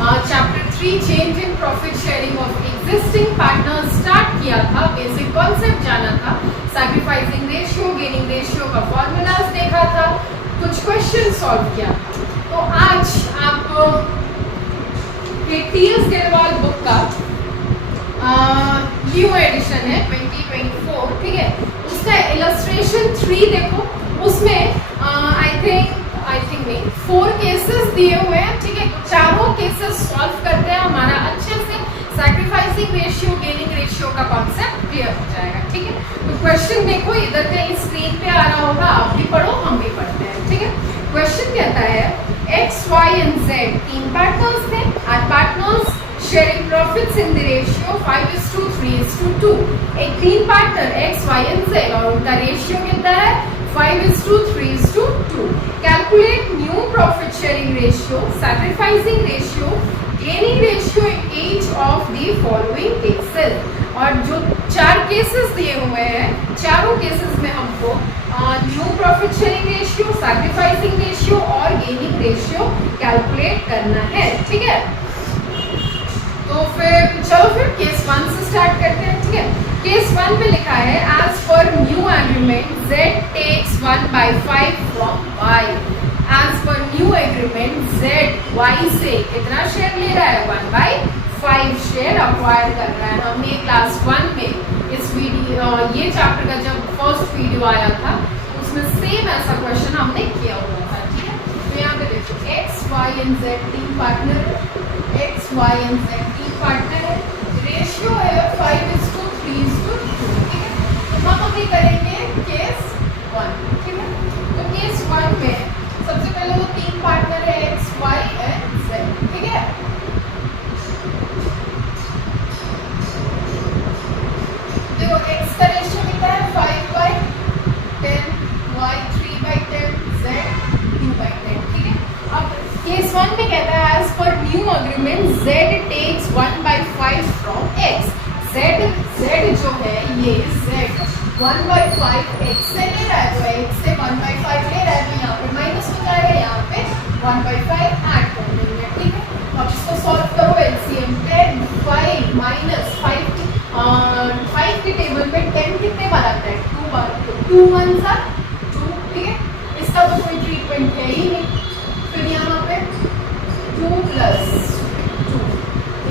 Chapter 3 change in profit sharing of existing partners start किया था, basic concept जाना था, सैक्रिफाइसिंग रेशियो, गेनिंग रेशियो का फॉर्मूलाज देखा था, कुछ क्वेश्चन सॉल्व किया था। तो आज आपको टीएस गेरवाल बुक का न्यू एडिशन है 2024, ठीक है, उसका इलस्ट्रेशन 3 देखो, उसमें आई थिंक नहीं 4 केसेस दिए हुए हैं, ठीक है, चारों केसेस सॉल्व करते हैं, हमारा अच्छे से सैक्रिफाइसिंग रेशियो, गेनिंग रेशियो का कॉन्सेप्ट क्लियर हो जाएगा, ठीक है। तो क्वेश्चन देखो, इधर कहीं स्क्रीन पे आ रहा होगा, आप भी पढ़ो हम भी पढ़ते हैं, ठीक है। क्वेश्चन कहता है X, Y and Z 3 partners थे, are partners sharing profits in the ratio 5:3:2। एक 3 partner X, Y and Z और उनका रेशियो कितना है 5:3:2। Calculate new profit sharing ratio, sacrificing ratio, gaining ratio in each of the following cases. और जो 4 cases दिए हुए हैं, चारों केसेस में हमको new profit sharing ratio, sacrificing ratio और गेनिंग रेशियो कैलकुलेट करना है, ठीक है। तो फिर केस 1 से स्टार्ट करते हैं, ठीक है। केस 1 में लिखा है एज पर new agreement Z takes 1/5 from Y। एज पर न्यू एग्रीमेंट Z Y से कितना शेयर ले रहा है 1/5 शेयर अक्वायर कर रहा है। हमने क्लास 1 में इस वीडियो ये चैप्टर का जब फर्स्ट वीडियो आया था उसमें सेम ऐसा क्वेश्चन हमने किया हुआ था, ठीक है। तो यहाँ पे देखो X, Y and Z 3 partner है, X, Y and Z 3 partner है, रेशियो है 5:3:2, ठीक है। तो हम अभी करेंगे केस 1, ठीक है। तो केस 1 में सबसे पहले वो 3 पार्टनर है X, Y एंड Z, ठीक है। देखो X का रेशियो कितना है 5/10, Y 3/10, Z 2/10, ठीक है। अब केस 1 में कहता है एज पर new agreement Z takes 1/5 from X। Z जो है ये Z 1/5 X से ले रहा है, तो X से 1/5 ले रहा है, तो यहाँ पे माइनस हो जाएगा, यहाँ पे 1/5 ऐड कर देंगे, ठीक है। अब इसको सॉल्व करो, एलसीएम 10 5 माइनस 5 के टेबल में 10 कितने बार आता है 2 बार, 2 1 सा 2, ठीक है। इसका तो कोई ट्रीटमेंट है ही नहीं। फिर यहाँ पे 2 + 2,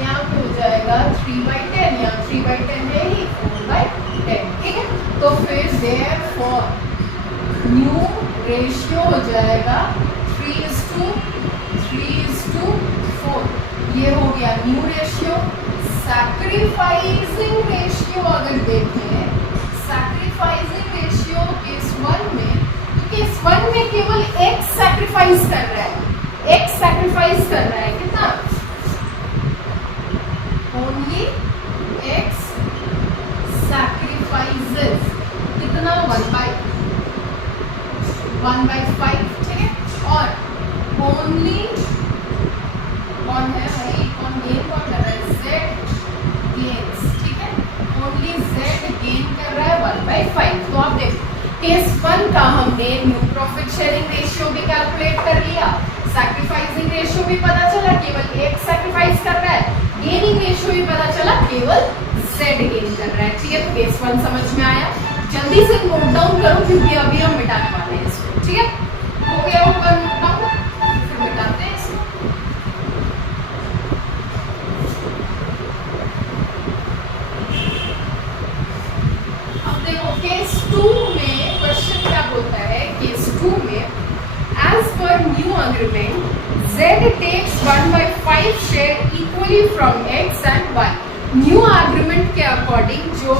यहाँ पे हो जाएगा 3/10, यहाँ 3/10 है ही 4/10, ठीक है। तो फिर therefore न्यू रेशियो हो जाएगा 3:4। ये हो गया न्यू रेशियो। सैक्रिफाइसिंग रेशियो अगर देखें, सैक्रिफाइसिंग रेशियो केस 1 में, तो केस 1 में केवल X सैक्रिफाइस कर रहा है, X सैक्रिफाइस कर रहा है, कितना ओनली X sacrifices, कितना 1/5, ठीक है। और ओनली कौन है भाई, कौन गेन कौन कर रहा है Z गेन्स, ठीक है। ओनली Z गेन कर रहा है 1/5। तो आप देखो केस 1 का हमने न्यू प्रॉफिट शेयरिंग रेशियो भी कैलकुलेट कर लिया, सैक्रिफाइसिंग रेशियो भी पता चला केवल X सैक्रिफाइस कर रहा है, गेनिंग रेशियो भी पता चला केवल Z गेन कर रहा है, ठीक है। तो केस 1 समझ में आया। जल्दी से नोट डाउन करो क्योंकि अभी हम मिटाने वाले हैं इसको, ठीक है। हो गया होगा नोट डाउन, फिर मिटाते हैं इसको। अब देखो केस 2 में क्वेश्चन क्या बोलता है, केस 2 में एज पर new agreement Z takes 1/5 share equally from X and Y। New agreement के अकॉर्डिंग जो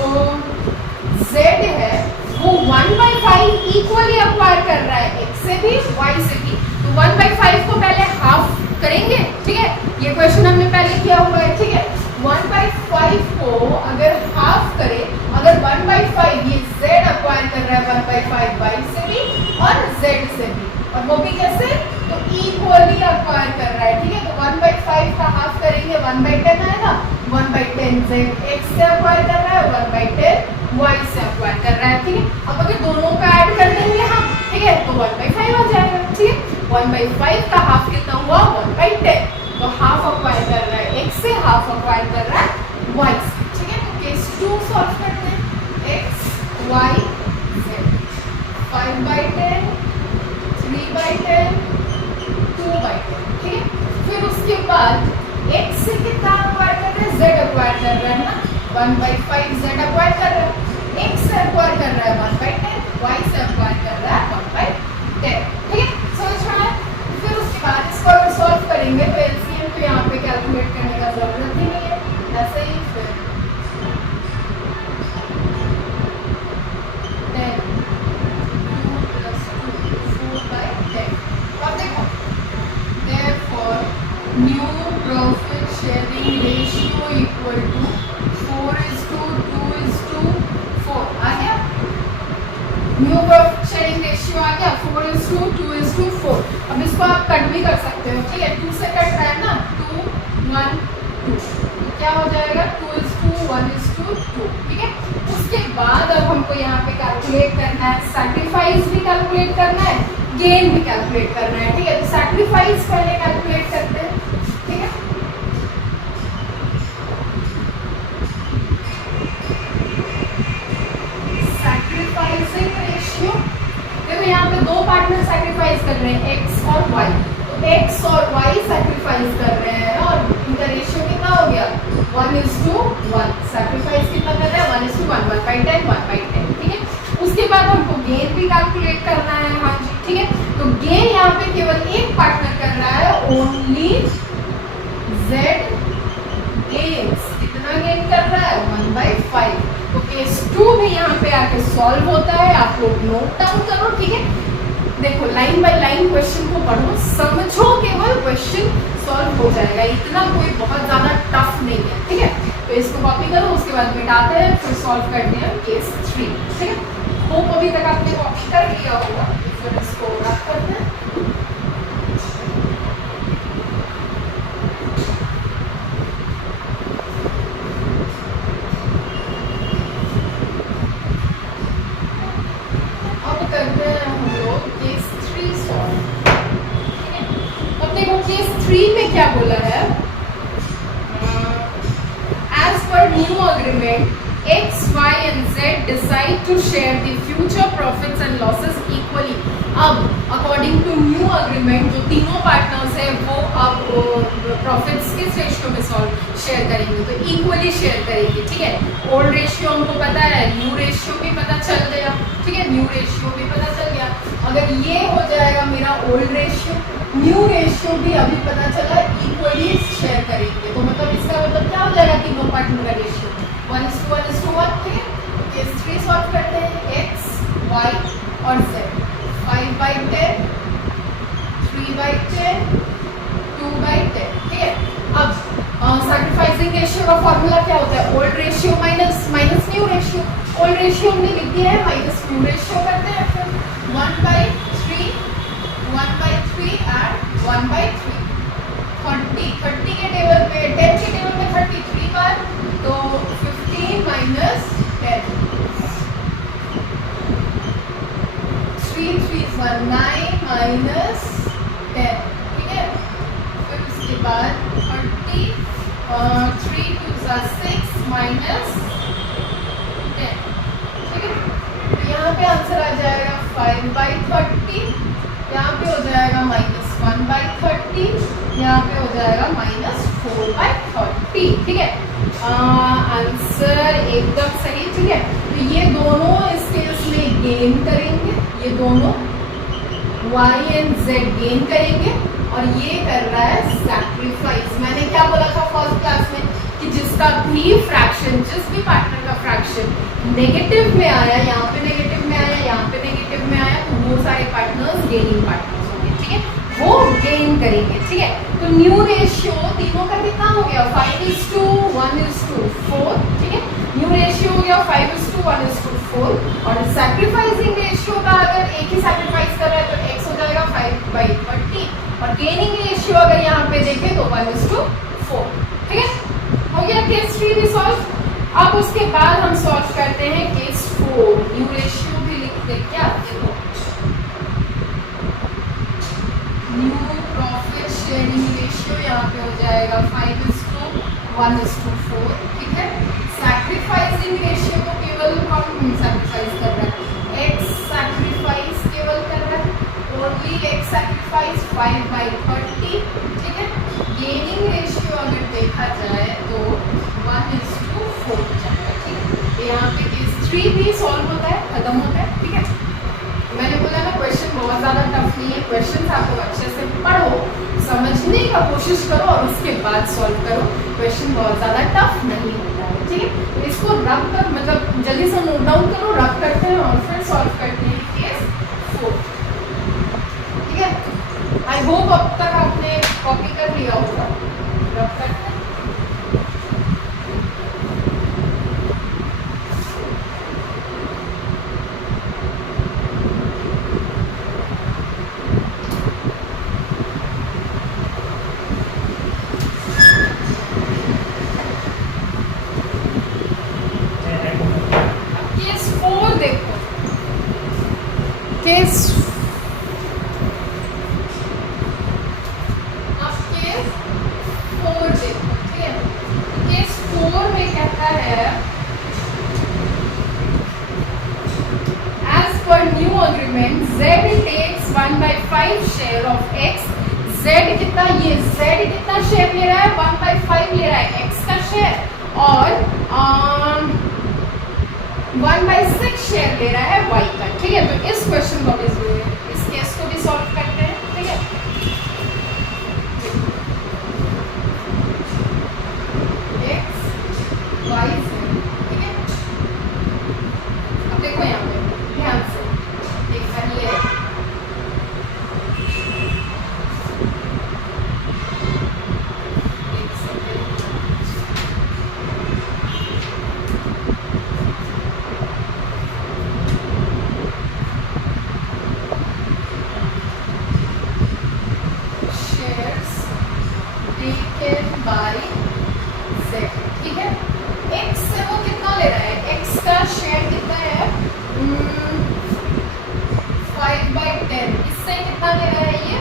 Z है वो 1/5 इक्वली अक्वायर कर रहा है X से भी Y से भी। तो 1/5 को पहले हाफ करेंगे, ठीक है, ये क्वेश्चन हमने पहले किया हुआ है, ठीक है। 1/5 को अगर हाफ करें, अगर 1/5 ये Z अक्वायर कर रहा है 1/5 Y से भी और Z से भी, और वो भी कैसे, तो इक्वली अक्वायर कर रहा है, ठीक है। तो 1/5 का हाफ करेंगे 1/10 आएगा, 1/10 Z X से अक्वायर कर रहा है, 1/10 Y से अक्वायर कर रहा है, ठीक है। अब अगर दोनों का ऐड कर देंगे हम, ठीक है, तो 1/5 आ जाएगा, ठीक है। 1/5 का हाफ कितना हुआ 1/10, तो हाफ अक्वायर हाफ अक्वायर कर रहा है वाई से, ठीक है। तो केस 2 सॉल्व करते हैं, एक्स वाई जेड, 5/10, 3/10, 2/10, ठीक है। फिर उसके बाद x से कितना अक्वायर कर रहे हैं, z अक्वायर कर रहे हैं ना, 1/5 z अक्वायर कर रहा है, x से अक्वायर कर रहा है 1/10, y से अक्वायर कर रहा है 1/10, ठीक है। समझ में आया? फिर उसके बाद इसको अगर सॉल्व करेंगे तो एलसीएम तो यहाँ पे कैलकुलेट करने का जरूरत ही नहीं है, ऐसे ही फिर 10 2 + 2 4/10। अब देखो therefore new profit sharing ratio equal to 4:2:4 आ गया। न्यू प्रॉफिट शेयरिंग रेशियो आ गया 4:2:4। अब इसको आप कट भी कर सकते हो, ठीक है। 2 से कट रहा है ना, 2 1 2, तो क्या हो जाएगा 2:1:2, ठीक है। उसके बाद अब हमको यहाँ पे कैलकुलेट करना है, सैक्रिफाइस भी कैलकुलेट करना है, गेन भी कैलकुलेट करना है, ठीक है। तो सैक्रिफाइस पहले कैलकुलेट करते हैं, ठीक है। सैक्रिफाइसिंग रेशियो, देखो यहाँ पे दो पार्टनर सैक्रिफाइस कर रहे हैं, एक्स और वाई। तो एक्स और वाई सैक्रिफाइस कर रहे हैं और इनका रेशियो कितना हो गया 1:1। सैक्रिफाइस कितना कर रहे हैं 1:1, 1/10, 1/10, ठीक है। उसके बाद हमको गेन भी कैलकुलेट करना है, हाँ जी, ठीक है। तो गेन यहाँ पे केवल एक पार्टनर कर रहा है, ओनली जेड गेन्स। कितना गेन कर रहा है 1/5। तो केस 2 भी यहाँ पे आके सॉल्व होता है, आप लोग नोट डाउन करो, ठीक है। देखो लाइन बाय लाइन क्वेश्चन को पढ़ो, समझो, केवल क्वेश्चन सॉल्व हो जाएगा, इतना कोई बहुत ज्यादा टफ नहीं है, ठीक है। तो इसको कॉपी करो, उसके बाद मिटाते हैं, फिर सॉल्व करते हैं केस 3, ठीक है। होप अभी तक आपने कॉपी कर लिया होगा, फिर इसको रख करते हैं। अब करते हैं हम लोग केस 3 सॉल्व, ठीक है। अब देखो केस 3 में क्या बोला है, as per new agreement X, Y and Z decide to share the future profits and losses equally। अब अकॉर्डिंग टू न्यू अग्रीमेंट जो तीनों पार्टनर्स है वो अब प्रॉफिट्स किस रेशियो में शेयर करेंगे, तो इक्वली शेयर करेंगे, ठीक है। ओल्ड रेशियो हमको पता है, न्यू रेशियो भी पता चल गया, ठीक है। न्यू रेशियो भी पता चल गया। अगर ये हो जाएगा मेरा ओल्ड रेशियो, न्यू रेशियो भी अभी पता चला, इक्वली शेयर करेंगे, तो मतलब इसका मतलब क्या हो जाएगा तीनों पार्टनर का रेशियो 1:1:1, ठीक है। केस 3 सॉल्व करते हैं, एक्स वाई और जेड, 5/10, 3/10, 2/10, ठीक है। अब सैक्रिफाइसिंग रेशियो का फॉर्मूला क्या होता है, old ratio minus new ratio. Old ratio हमने लिख दिया है, माइनस न्यू रेशियो करते हैं, फिर 1/3, 1/3 एंड 1/3। 30 के टेबल पे, 10 के टेबल में 33 बार, तो 15 माइनस 10, 3 3 9 माइनस 10, ठीक है। फिर उसके बाद 30, 3 2 6 माइनस 10, ठीक है। तो यहाँ पे आंसर आ जाएगा 5/30, यहाँ पे हो जाएगा -1/30, यहाँ पे हो जाएगा -4/30, ठीक है। आंसर एकदम सही, ठीक है। तो ये दोनों इस केस में गेन करेंगे, ये दोनों y एंड z गेन करेंगे, और ये कर रहा है सैक्रिफाइस। मैंने क्या बोला था फर्स्ट क्लास में कि जिसका भी फ्रैक्शन, जिस भी पार्टनर का फ्रैक्शन नेगेटिव में आया, यहाँ पे नेगेटिव में आया, यहाँ पे नेगेटिव में आया, तो वो सारे पार्टनर्स गेनिंग पार्टनर्स होंगे, ठीक है, वो गेन करेंगे, ठीक है। तो न्यू रेशियो तीनों का कितना हो गया 5:1:4, ठीक है। न्यू रेशियो हो गया 5:1:4, और सैक्रिफाइसिंग रेशियो का अगर एक ही सैक्रिफाइस कर रहा है तो x हो जाएगा 5/30, और गेनिंग रेशियो अगर यहाँ पे देखें तो 1:4, ठीक है। हो गया केस 3 भी सॉल्व। अब उसके बाद हम सॉल्व करते हैं केस 4। न्यू रेशियो भी लिख दे क्या, देखो न्यू प्रॉफिट शेयरिंग रेशियो यहाँ पे हो जाएगा 5:1 1:4, ठीक है। सैक्रिफाइसिंग रेशियो को केवल कौन सैक्रिफाइस कर रहा है, एक्स सैक्रिफाइस केवल कर रहा है, ओनली एक्स सैक्रिफाइस 5/30, ठीक है। गेनिंग रेशियो अगर देखा जाए तो 1:4 जाएगा, ठीक है। यहाँ पे केस 3 भी सॉल्व होता है, खत्म होता है, ठीक है। मैंने बोला ना क्वेश्चन बहुत ज़्यादा टफ नहीं है, क्वेश्चन आपको अच्छे से पढ़ो, समझने का कोशिश करो और उसके बाद सॉल्व करो। क्वेश्चन बहुत ज़्यादा टफ नहीं होता है, ठीक है। तो इसको रब कर मतलब जल्दी से नोट डाउन करो, रब करते हैं और फिर सॉल्व करते हैं केस 4, ठीक है। आई होप अब तक आपने कॉपी कर लिया होगा, रब करते हैं। केस अब केस 4 देखो, ठीक है। केस 4 में कहता है एज पर new agreement Z takes 1/5 share of X। Z कितना, ये Z कितना शेयर ले रहा है, 1/5 ले रहा है X का शेयर, और 1/6 शेयर ले रहा है Y का, ठीक है। तो इस क्वेश्चन को भी, इस केस को भी सॉल्व करते हैं, ठीक है। X Y Z, ठीक है। अब देखो यहाँ पे ध्यान से, एक पहले बाय Z, ठीक है। X से वो कितना ले रहा है, X का शेयर कितना है, 5/10। इससे कितना ले रहा है, ये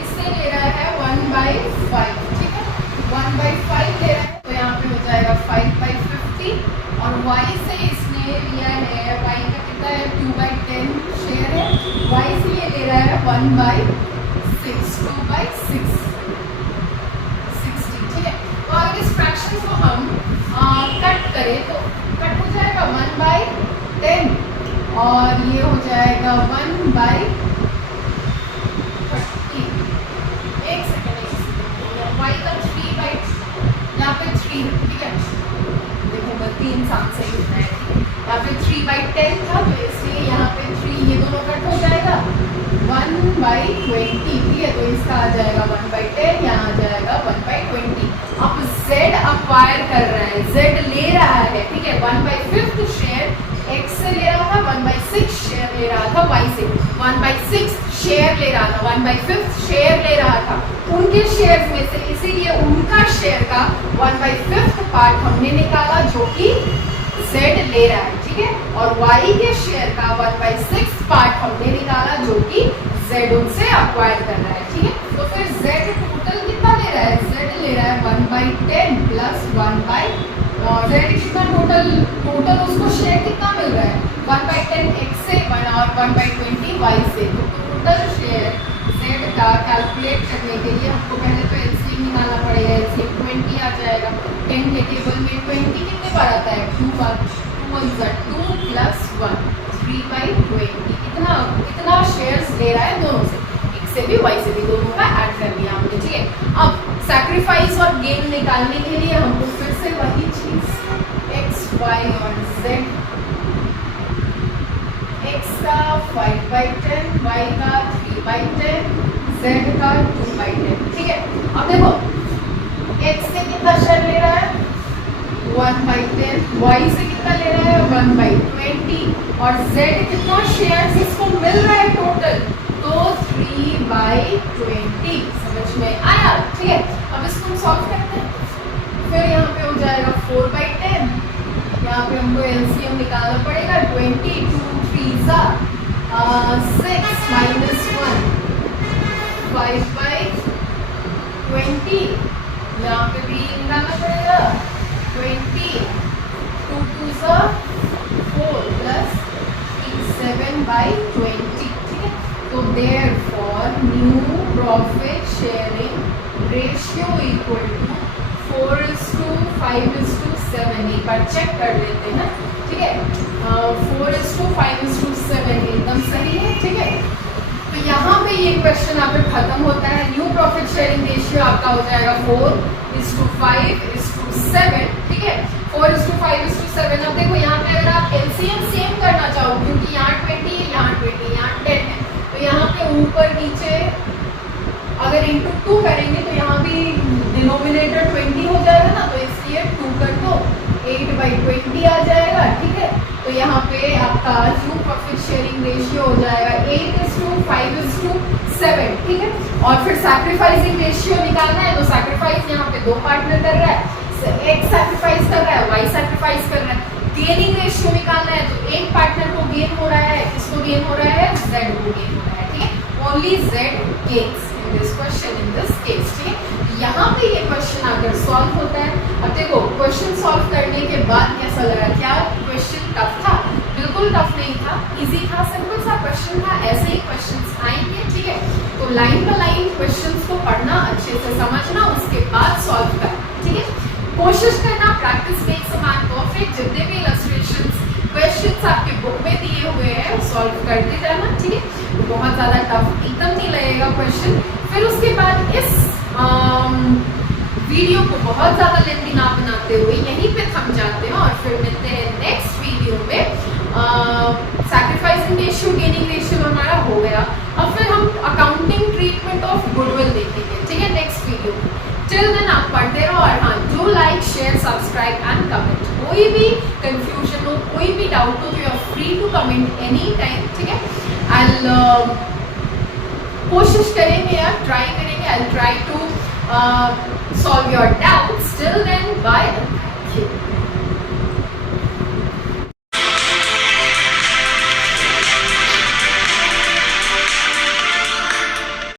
इससे ले रहा है 1/5, ठीक है। 1/5 ले रहा है, तो यहाँ पे हो जाएगा 5/50, और Y से इसने लिया है, Y का कितना है, 2/10 शेयर है, Y से ये ले रहा है 1/6, 2/6, और इस फ्रैक्शन को हम कट करें तो कट हो जाएगा 1/10, और ये हो जाएगा 1/30। एक सेकेंड, Y का 3/, यहाँ पे 3, ठीक है। देखो गलती इंसान से ही होता है, यहाँ पे 3/10 था, तो इसलिए यहाँ पे 3, ये दोनों कट हो जाएगा 1/20, ठीक है। तो इसका आ जाएगा 1/10, यहाँ आ जाएगा 1/20। अब Z अक्वायर कर रहा है, Z ले रहा है, ठीक है। 1/5 शेयर X से ले रहा था, 1/6 शेयर ले रहा था Y से, 1/6 शेयर ले रहा था, 1/5 शेयर ले रहा था उनके शेयर में से, इसीलिए उनका शेयर का 1/5 पार्ट हमने निकाला जो कि Z ले रहा है, ठीक है। और Y के शेयर का 1/6 पार्ट हमने निकाला जो कि Z उनसे अक्वायर कर रहा है, ठीक है। तो फिर Z टोटल कितना ले रहा है, Z ले रहा है 1/10 प्लस 1/, और Z कितना टोटल उसको शेयर कितना मिल रहा है, 1/10 X से, और 1/20 Y से। तो टोटल शेयर Z का कैलकुलेट करने के लिए हमको पहले तो एलसीएम निकालना पड़ेगा, एलसीएम 20 आ जाएगा। 10 के टेबल में 20 कितने बार आता है, 2 बार, 2 प्लस 1, 3/20। इतना शेयर्स ले रहा है दोनों से, X से भी Y से भी, दोनों का ऐड कर दिया हमने, ठीक है। अब सैक्रिफाइस और गेन निकालने के लिए हमको फिर से वही चीज, X Y और Z, X का 5/10, Y का 3/10, Z का 2/10, ठीक है। अब देखो X से कितना शेयर ले रहा है, 1/10, Y से कितना ले रहा है, 1/20, और Z कितना शेयर इसको मिल रहा है टोटल, तो 3/20। समझ में आया, ठीक है। अब इसको हम सॉल्व करते हैं, फिर यहाँ पे हो जाएगा 4/10, यहाँ पे हमको एलसीएम निकालना पड़ेगा, 20, 2 3 6 -1, 5/20, यहाँ पे भी निकालना पड़ेगा 20, 2 2 4 प्लस 7/20, ठीक है। तो therefore new profit sharing ratio equal to 4:5:7। एक बार चेक कर लेते हैं, ठीक है। 4:5:7 एकदम सही है, ठीक है। तो यहाँ पे ये क्वेश्चन आप खत्म होता है। न्यू प्रॉफिट शेयरिंग रेशियो आपका हो जाएगा 4:5:7, ठीक है। 4:5:7। अब देखो यहाँ पे अगर आप एलसीएम सेम करना चाहो, क्योंकि यहाँ 20 है, यहाँ 20, यहाँ 10 है, तो यहाँ पे ऊपर नीचे अगर इंटू 2 करेंगे तो यहाँ भी डिनोमिनेटर 20 हो जाएगा ना, तो इसलिए 2 कर दो, 8/20 आ जाएगा, ठीक है। तो यहाँ पे आपका न्यू प्रॉफिट शेयरिंग रेशियो हो जाएगा 8:5:7, ठीक है। और फिर सैक्रिफाइसिंग रेशियो निकालना है, तो सैक्रिफाइस यहाँ पे 2 पार्टनर कर रहा है, एक सैक्रिफाइस कर रहा है, वाई सैक्रिफाइस कर रहा है। गेनिंग रेशियो निकालना है, तो एक पार्टनर को गेन हो रहा है, किसको गेन हो रहा है, जेड को गेन हो रहा है, ठीक है। Only Z gains in this question, in this case, ठीक है। यहाँ पे ये क्वेश्चन अगर सॉल्व होता है, अब देखो क्वेश्चन सॉल्व करने के बाद कैसा लगा, क्या क्वेश्चन टफ था? बिल्कुल टफ नहीं था, इजी था, सिंपल सा क्वेश्चन था। ऐसे ही क्वेश्चंस आएंगे, ठीक है। तो लाइन बाय लाइन क्वेश्चंस को पढ़ना, अच्छे से समझना, उसके बाद सॉल्व करना, ठीक है। कोशिश करना practice makes a man perfect. जितने भी इलस्ट्रेशंस क्वेश्चंस आपके बुक में दिए हुए हैं सॉल्व करते जाना, ठीक है। तो बहुत ज़्यादा टफ एकदम नहीं लगेगा क्वेश्चन। फिर उसके बाद इस वीडियो को बहुत ज़्यादा लेंथी ना बनाते हुए यहीं पे थम जाते हैं और फिर मिलते हैं नेक्स्ट वीडियो में। सैक्रिफाइसिंग रेशियो, गेनिंग रेशियो हमारा हो गया। अब फिर हम अकाउंटिंग ट्रीटमेंट ऑफ गुडविल देखेंगे, ठीक है, नेक्स्ट वीडियो में। टिल देन आप पढ़ते रहो और हाँ, do like, share, subscribe and comment. कोई भी कंफ्यूजन हो, कोई भी डाउट हो, तो you are free to comment any time, ठीक है। आई कोशिश करेंगे यार, ट्राई करेंगे, I try to solve your doubts. Till then bye, thank you.